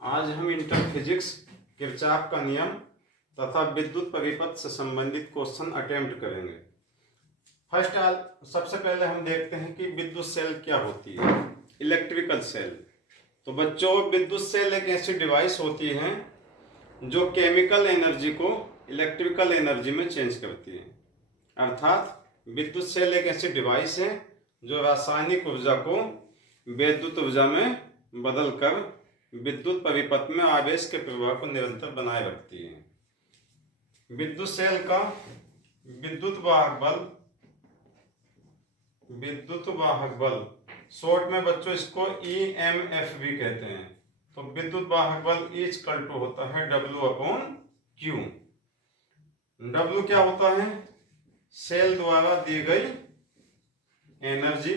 आज हम inter physics Kirchhoff का नियम तथा विद्युत परिपथ से संबंधित क्वेश्चन अटेम्प्ट करेंगे। सबसे पहले हम देखते हैं कि विद्युत सेल क्या होती है। Electrical cell. तो बच्चों, विद्युत सेल एक ऐसी डिवाइस होती है जो केमिकल एनर्जी को इलेक्ट्रिकल एनर्जी में चेंज करती है। अर्थात विद्युत सेल एक ऐसी डिवाइस है जो रासायनिक ऊर्जा को विद्युत ऊर्जा में बदलकर विद्युत परिपथ में आवेश के प्रवाह को निरंतर बनाए रखती है। विद्युत सेल का विद्युत वाहक बल शॉर्ट में बच्चों इसको EMF भी कहते हैं। तो विद्युत वाहक बल इक्वल टू होता है W/Q। W क्या होता है? सेल द्वारा दी गई एनर्जी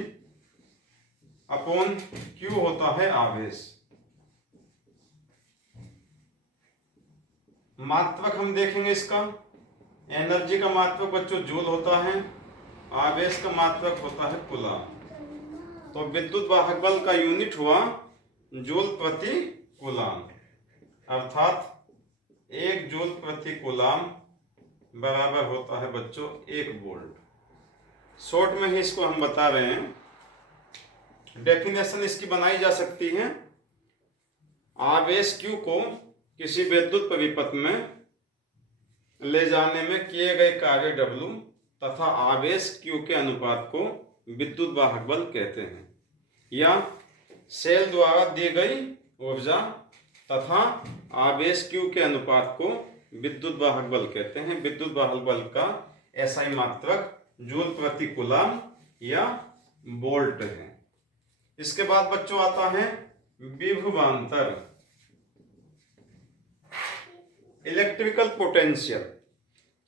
अपॉन Q होता है आवेश। मात्रक हम देखेंगे इसका। एनर्जी का मात्रक बच्चों जूल होता है, आवेश का मात्रक होता है कूलम। तो विद्युत वाहक बल का यूनिट हुआ जूल प्रति कूलम, अर्थात 1 जूल प्रति कूलम बराबर होता है बच्चों 1 वोल्ट। शॉर्ट में ही इसको हम बता रहे हैं। डेफिनेशन इसकी बनाई जा सकती है। आवेश Q को किसी विद्युत परिपथ में ले जाने में किए गए कार्य W तथा आवेश Q के अनुपात को विद्युत वाहक बल कहते हैं, या सेल द्वारा दी गई ऊर्जा तथा आवेश Q के अनुपात को विद्युत वाहक बल कहते हैं। विद्युत वाहक बल का SI मात्रक जूल प्रति कूलम या वोल्ट है। इसके बाद बच्चों आता है विभवांतर, इलेक्ट्रिकल पोटेंशियल।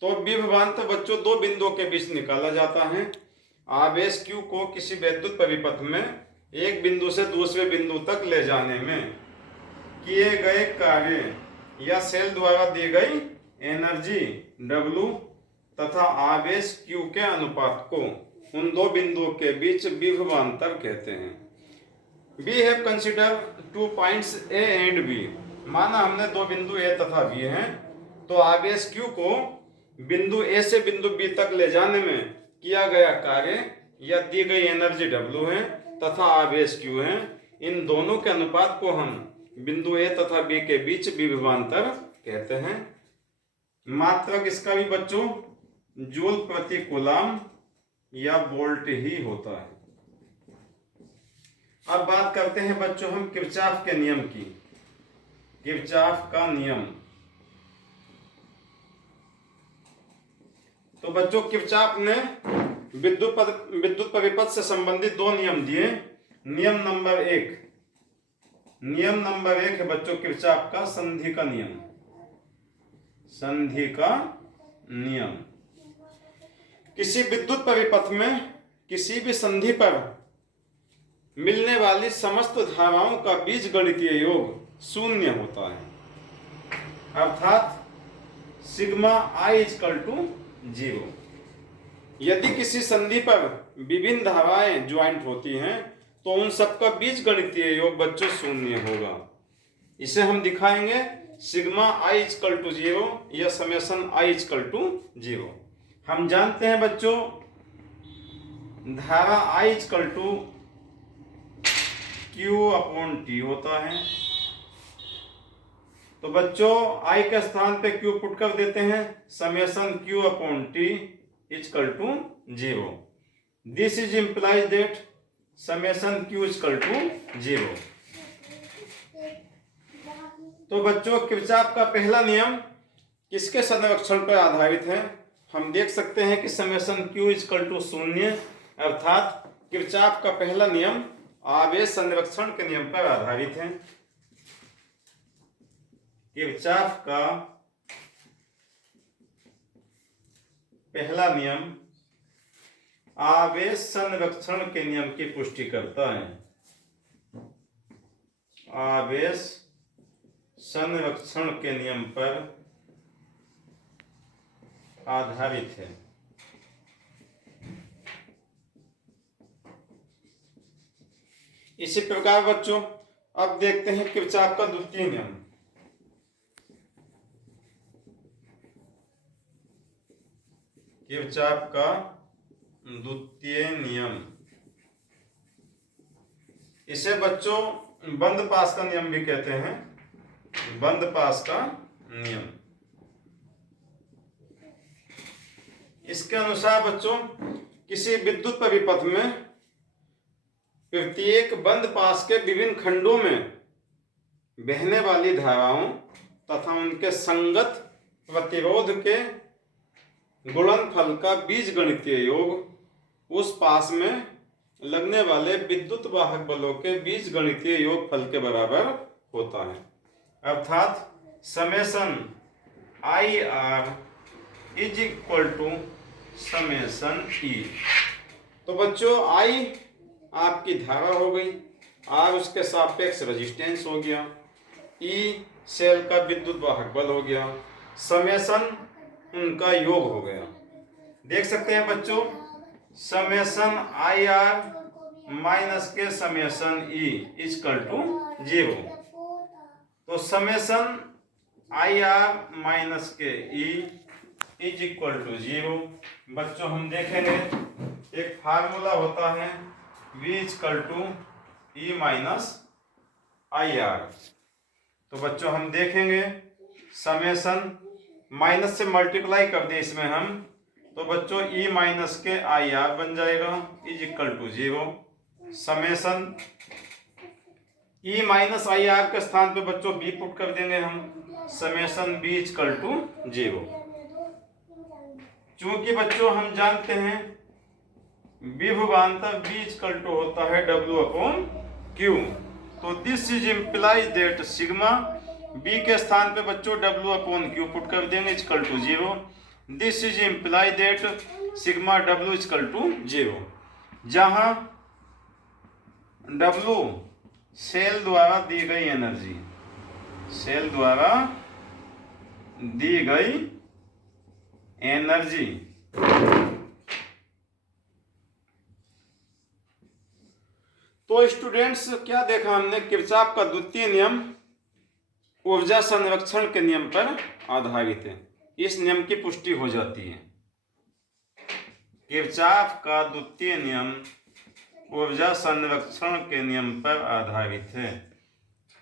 तो विभवांतर बच्चों 2 बिंदुओं के बीच निकाला जाता है। आवेश Q को किसी विद्युत परिपथ में एक बिंदु से दूसरे बिंदु तक ले जाने में किए गए कार्य या सेल द्वारा दी गई एनर्जी W तथा आवेश Q के अनुपात को उन 2 बिंदुओं के बीच विभवांतर कहते हैं। We have considered 2 points A and B। माना हमने 2 बिंदु A तथा B हैं, तो आवेश Q को बिंदु A से बिंदु B तक ले जाने में किया गया कार्य या दी गई एनर्जी W है तथा आवेश Q है। इन दोनों के अनुपात को हम बिंदु A तथा B के बीच विभवांतर कहते हैं। मात्रक इसका भी बच्चों जूल प्रति कूलम या वोल्ट ही होता है। अब बात करते हैं बच्चों हम किरचॉफ के नियम की। किरचॉफ का नियम। तो बच्चों, किरचॉफ ने विद्युत परिपथ से संबंधित 2 नियम दिए। नियम नंबर 1 है बच्चों किरचॉफ का संधि का नियम। संधि का नियम। किसी विद्युत परिपथ में किसी भी संधि पर मिलने वाली समस्त धाराओं का बीजगणितीय योग 0 होता है, अर्थात सिग्मा I = 0। यदि किसी संधि पर विभिन्न धाराएं ज्वाइंट होती हैं तो उन सबका बीजगणितीय योग बच्चों 0 होगा। इसे हम दिखाएंगे सिग्मा I = 0 या समेशन I = 0। हम जानते हैं बच्चों धारा I = Q/T होता है। तो बच्चों I के स्थान पे Q पुट कर देते हैं। Summation Q/T = 0। This is implies that summation Q = 0। तो बच्चों किरचॉफ का पहला नियम किसके संरक्षण पर आधारित है? हम देख सकते हैं कि समेशन Q = 0, अर्थात किरचॉफ का पहला नियम आवेश संरक्षण के नियम पर आधारित है। किरचॉफ का पहला नियम आवेश संरक्षण के नियम की पुष्टि करता है। आवेश संरक्षण के नियम पर आधारित है। इसी प्रकार बच्चों अब देखते हैं किरचॉफ का द्वितीय नियम। किरचॉफ का द्वितीय नियम, इसे बच्चों बंद पास का नियम भी कहते हैं। बंद पास का नियम, इसके अनुसार बच्चों किसी विद्युत परिपथ में प्रत्येक बंद पास के विभिन्न खंडों में बहने वाली धाराओं तथा उनके संगत प्रतिरोध के गुणनफल का बीजगणितीय योग उस पास में लगने वाले विद्युत वाहक बलों के बीजगणितीय योगफल के बराबर होता है। अर्थात summation I R is equal to summation E. तो बच्चों आई आपकी धारा हो गई, आर उसके सापेक्ष रेजिस्टेंस हो गया, ई सेल का विद्युत वाहक बल हो गया, समेशन उनका योग हो गया। देख सकते हैं बच्चों, समेशन आई आर माइनस के समेशन ई इक्वल टू 0। तो समेशन आई आर माइनस के ई इज इक्वल टू 0। बच्चों हम देखेंगे एक फार्मूला होता है V equal to E minus I R. तो बच्चों हम देखेंगे समेशन माइनस से मल्टीप्लाई कर दे इसमें हम, तो बच्चों ई माइनस के आई आर बन जाएगा is equal to 0। Summation E minus I R के स्थान पे बच्चों बी पुट कर देंगे हम, समेशन बी इक्वल टू 0। चूंकि बच्चों हम जानते हैं विभवांतर बी इक्वल टू होता है W अपॉन Q, तो this is implies that sigma B के स्थान पे बच्चों W अपॉन Q पुट कर देंगे equal to 0। This is implies that sigma W equal to 0, जहां W सेल द्वारा दी गई एनर्जी, सेल द्वारा दी गई एनर्जी। तो स्टूडेंट्स क्या देखा हमने, किरचॉफ का द्वितीय नियम ऊर्जा संरक्षण के नियम पर आधारित है। इस नियम की पुष्टि हो जाती है। किरचॉफ का द्वितीय नियम ऊर्जा संरक्षण के नियम पर आधारित है।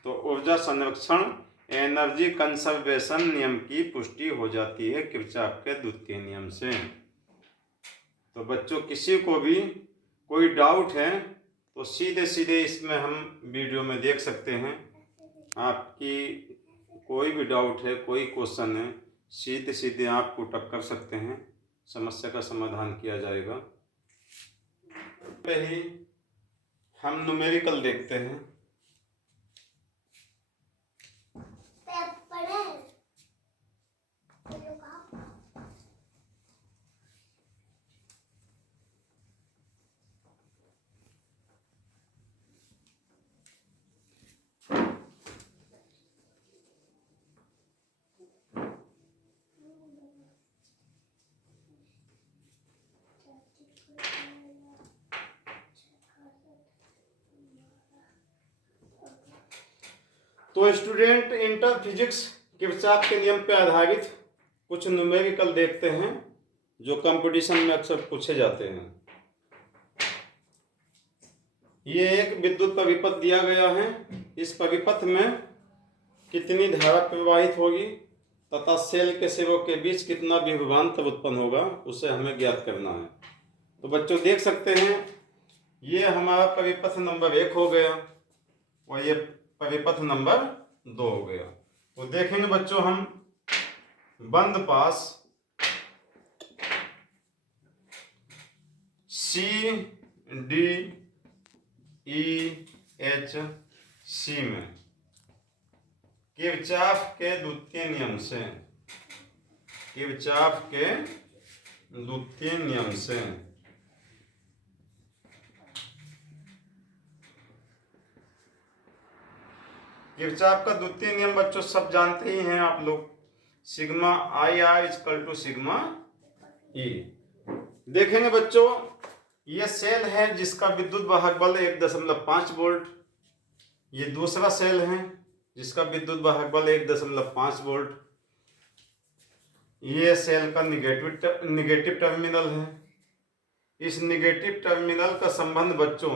तो ऊर्जा संरक्षण एनर्जी कंजर्वेशन नियम की पुष्टि हो जाती है किरचॉफ के द्वितीय नियम से। तो बच्चों किसी को भी कोई डाउट है तो सीधे सीधे इसमें हम वीडियो में देख सकते हैं। आपकी कोई भी डाउट है, कोई क्वेश्चन है, सीधे सीधे आप पुट अप कर सकते हैं, समस्या का समाधान किया जाएगा। पहले ही हम न्यूमेरिकल देखते हैं। तो स्टूडेंट इंटर फिजिक्स किरचॉफ के नियम पर आधारित कुछ न्यूमेरिकल देखते हैं जो कंपटीशन में अक्सर पूछे जाते हैं। ये एक विद्युत परिपथ दिया गया है। इस परिपथ में कितनी धारा प्रवाहित होगी तथा सेल के सिरों के बीच कितना विभवांतर उत्पन्न होगा, उसे हमें ज्ञात करना है। तो बच्चों देख सकते हैं ये हमारा परिपथ नंबर 1 हो गया और ये परिपथ नंबर 2 हो गया। तो देखेंगे बच्चों हम बंद पास C D E H C में किरचॉफ के द्वितीय नियम से, किरचॉफ के द्वितीय नियम से किरचॉफ का द्वितीय नियम बच्चों सब जानते ही हैं आप लोग, sigma I R equal to sigma E. देखेंगे बच्चों यह सेल है जिसका विद्युत वाहक बल 1.5 वोल्ट, ये दूसरा सेल है जिसका विद्युत वाहक बल 1.5 वोल्ट। ये सेल का निगेटिव टर्मिनल है। इस निगेटिव टर्मिनल का संबंध बच्चों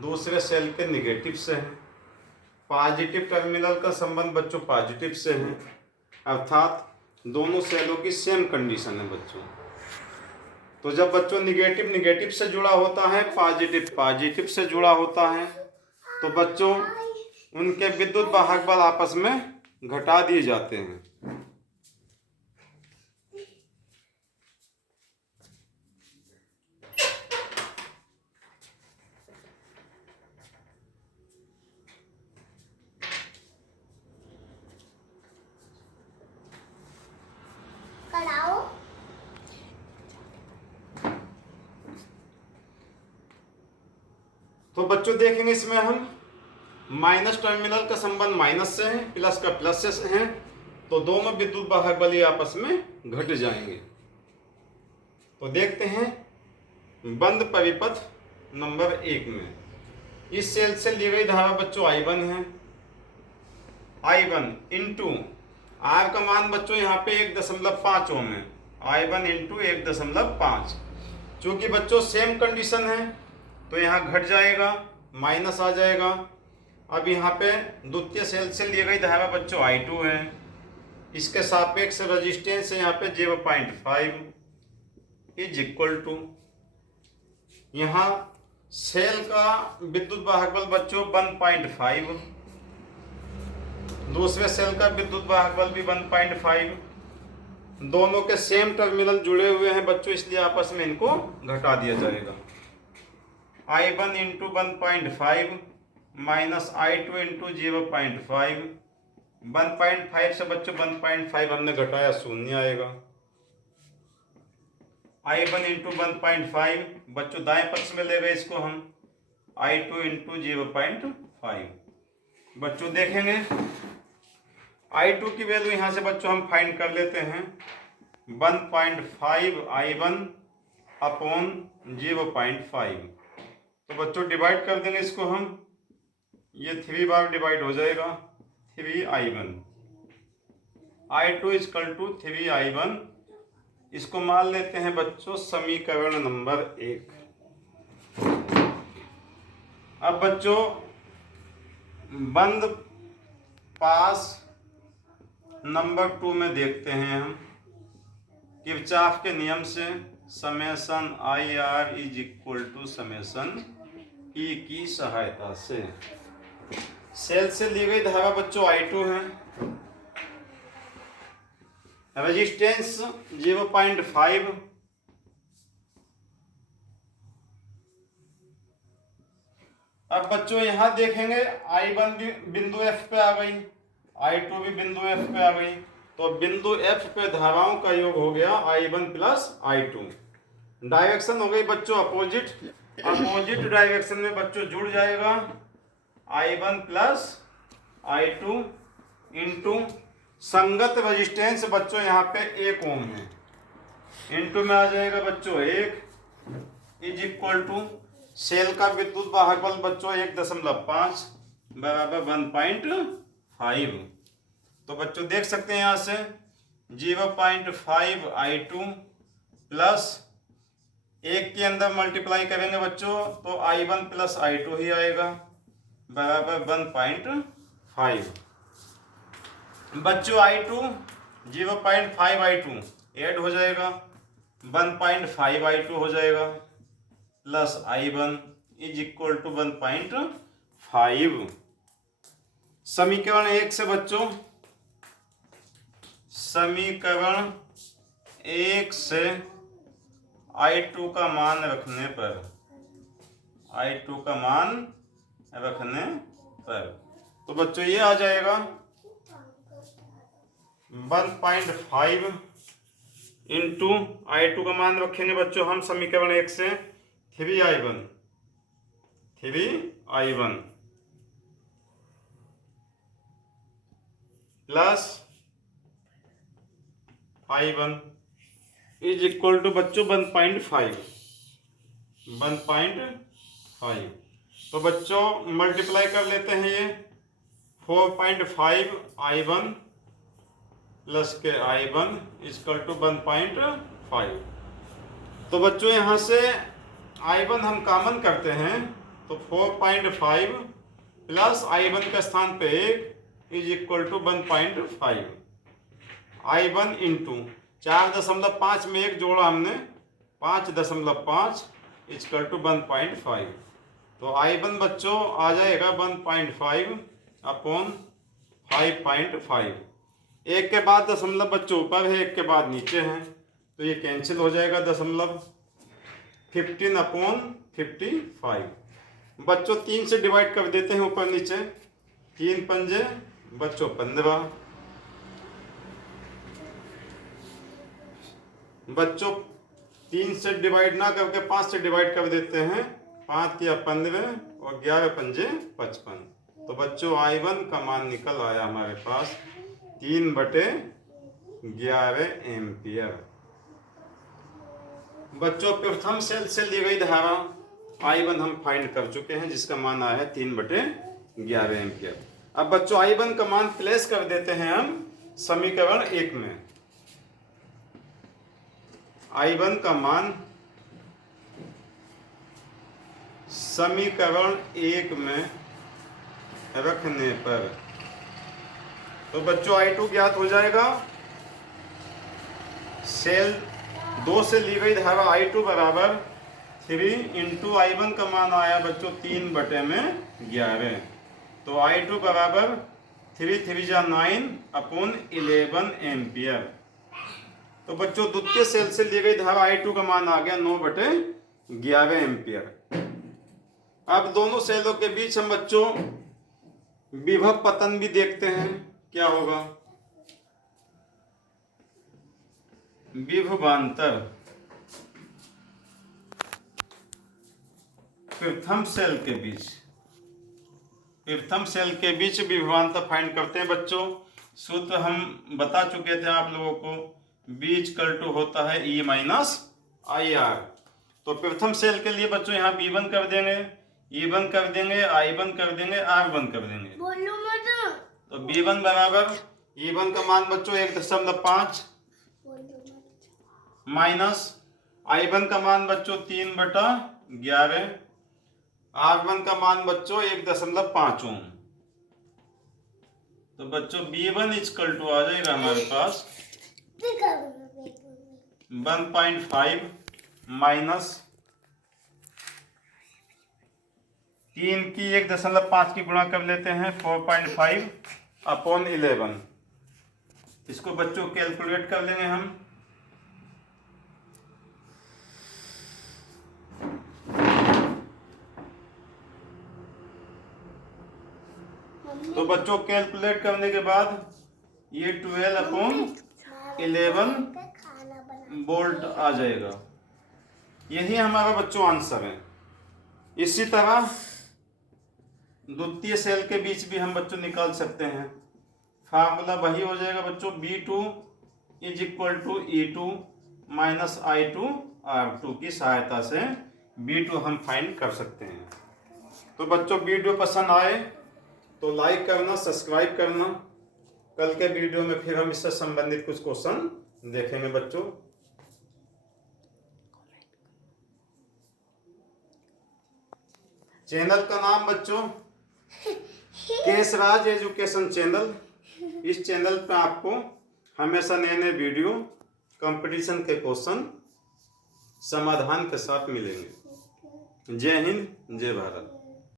दूसरे सेल के निगेटिव से है। पॉजिटिव टर्मिनल का संबंध बच्चों पॉजिटिव से है, अर्थात दोनों सेलों की सेम कंडीशन है बच्चों। तो जब बच्चों निगेटिव से जुड़ा होता है, पॉजिटिव से जुड़ा होता है, तो बच्चों उनके विद्युत वाहक बल आपस में घटा दिए जाते हैं। तो बच्चों देखेंगे इसमें हम माइनस टर्मिनल का संबंध माइनस से है, प्लस का प्लस से है, तो दोनों विद्युत वाहक बल आपस में घट जाएंगे। तो देखते हैं बंद परिपथ नंबर 1 में इस सेल से ली गई धारा बच्चों I1 है। I1 इंटू R का मान बच्चों यहाँ पे 1.5 ओम है। I1 इंटू 1.5, चूंकि बच्चों सेम कंडीशन है तो यहाँ घट जाएगा, माइनस आ जाएगा। अब यहाँ पे द्वितीय सेल से ली गई धारा बच्चों I2 है। इसके सापेक्ष रेजिस्टेंस है यहाँ पे 0.5 इज इक्वल टू, यहाँ सेल का विद्युत वाहक बल बच्चों 1.5, दूसरे सेल का विद्युत वाहक बल भी 1.5, दोनों के सेम टर्मिनल जुड़े हुए हैं बच्चों, इसलिए आपस में इनको घटा दिया जाएगा। I1 into 1.5 minus I2 into 0.5, 1.5 से बच्चों 1.5 हमने घटाया, शून्य आएगा। I1 इंटू 1.5 बच्चों दाएं पक्ष में ले गए इसको हम, I2 इंटू 0.5। बच्चों देखेंगे I2 की वैल्यू यहाँ से बच्चों हम फाइंड कर लेते हैं, 1.5 I1 अपॉन 0.5। तो बच्चों डिवाइड कर देंगे इसको हम, ये 3 बार डिवाइड हो जाएगा, 3I1। I2 equal to 3I1, इसको मान लेते हैं बच्चों समीकरण नंबर 1। अब बच्चों बंद पास नंबर 2 में देखते हैं हम किरचॉफ के नियम से summation IR is equal to summation E की सहायता से। सेल से ली गई धारा बच्चों I2 है, रेजिस्टेंस 0.5, अब बच्चों यहां देखेंगे I1 भी बिंदु F पे आ गई, I2 भी बिंदु F पे आ गई, तो बिंदु F पे धाराओं का योग हो गया I1 प्लस I2। डायरेक्शन हो गई बच्चों अपोजिट डायरेक्शन में बच्चों जुड़ जाएगा I1 प्लस I2 इंटू संगत रेजिस्टेंस बच्चों यहाँ पे 1 ओम है, इंटू में आ जाएगा बच्चों 1 इज इक्वल टू सेल का विद्युत वाहक बल बच्चों 1.5 बराबर 1.5। तो बच्चों देख सकते हैं यहाँ से 0.5 I2 प्लस 1 के अंदर मल्टीप्लाई करेंगे बच्चों तो I1 प्लस I2 ही आएगा बराबर 1.5। बच्चों I2 0.5 I2 ऐड हो जाएगा, 1.5 I2 हो जाएगा plus I1 is equal to 1.5। समीकरण 1 से बच्चों, समीकरण 1 से I2 का मान रखने पर, I2 का मान रखने पर तो बच्चों ये आ जाएगा 1.5 इंटू I2 का मान रखेंगे बच्चों हम समीकरण 1 से 3I1 plus I1 is equal to बच्चों 1.5। तो बच्चों मल्टीप्लाई कर लेते हैं ये 4.5 I1 प्लस के I1 इक्वल टू 1.5। तो बच्चों यहाँ से I1 हम कॉमन करते हैं तो 4.5 प्लस I1 के स्थान पे 1 is equal to 1.5। I1 into 4.5 में 1 जोड़ा हमने 5.5 इक्वल टू 1.5। तो I1 बच्चों आ जाएगा 1.5 अपॉन 5.5। 1 के बाद दशमलव बच्चों ऊपर है, 1 के बाद नीचे है, तो ये कैंसिल हो जाएगा दशमलव। 15 अपॉन 55 बच्चों 3 से डिवाइड कर देते हैं ऊपर नीचे। 3 पंजे बच्चों 15। बच्चों 3 से डिवाइड ना करके 5 से डिवाइड कर देते हैं। 5 या 15 और 11 पंजे 55। तो बच्चों I1 का मान निकल आया हमारे पास 3/11 एम्पियर। बच्चों प्रथम सेल से ली गई धारा I1 हम फाइंड कर चुके हैं, जिसका मान आया है 3/11 एम्पियर। अब बच्चों I1 का मान प्लेस कर देते हैं हम समीकरण 1 में। I1 का मान समीकरण 1 में रखने पर तो बच्चों I2 ज्ञात हो जाएगा। सेल 2 से ली गई धारा I2 बराबर 3 इंटू I1 का मान आया बच्चों 3/11। तो I2 बराबर 3 3 जा 9 अपॉन 11 एम्पियर। तो बच्चों द्वितीय सेल से ली गई धारा I2 का मान आ गया 9/11 एम्पियर। अब दोनों सेलों के बीच हम बच्चों विभव पतन भी देखते हैं, क्या होगा। विभवांतर प्रथम सेल के बीच विभवांतर फाइंड करते हैं बच्चों। सूत्र हम बता चुके थे आप लोगों को, B इक्वल टू होता है E माइनस IR। तो प्रथम सेल के लिए बच्चों यहाँ B1 कर देंगे, E1 कर देंगे, I1 कर देंगे, R1 कर देंगे। तो B1 बराबर E1 का मान बच्चों 1.5 माइनस I1 का मान बच्चों 3/11, R1 का मान बच्चों 1.5 ओम। तो बच्चों B1 इक्वल टू आ जाएगा हमारे पास 1.5 माइनस 3 की 1.5 की गुणा कर लेते हैं 4.5 अपॉन 11। इसको बच्चों कैलकुलेट कर लेंगे हम। तो बच्चों कैलकुलेट करने के बाद ये 12 अपॉन 11 वोल्ट आ जाएगा। यही हमारा बच्चों आंसर है। इसी तरह द्वितीय सेल के बीच भी हम बच्चों निकाल सकते हैं। फार्मूला वही हो जाएगा बच्चों, B2 is equal to E2 minus I2 R2 की सहायता से B2 हम फाइंड कर सकते हैं। तो बच्चों वीडियो पसंद आए तो लाइक करना, सब्सक्राइब करना। कल के वीडियो में फिर हम इससे संबंधित कुछ क्वेश्चन देखेंगे बच्चों। चैनल का नाम बच्चों केसराज एजुकेशन चैनल। इस चैनल पे आपको हमेशा नए नए वीडियो, कंपटीशन के क्वेश्चन समाधान के साथ मिलेंगे। जय हिंद, जय भारत।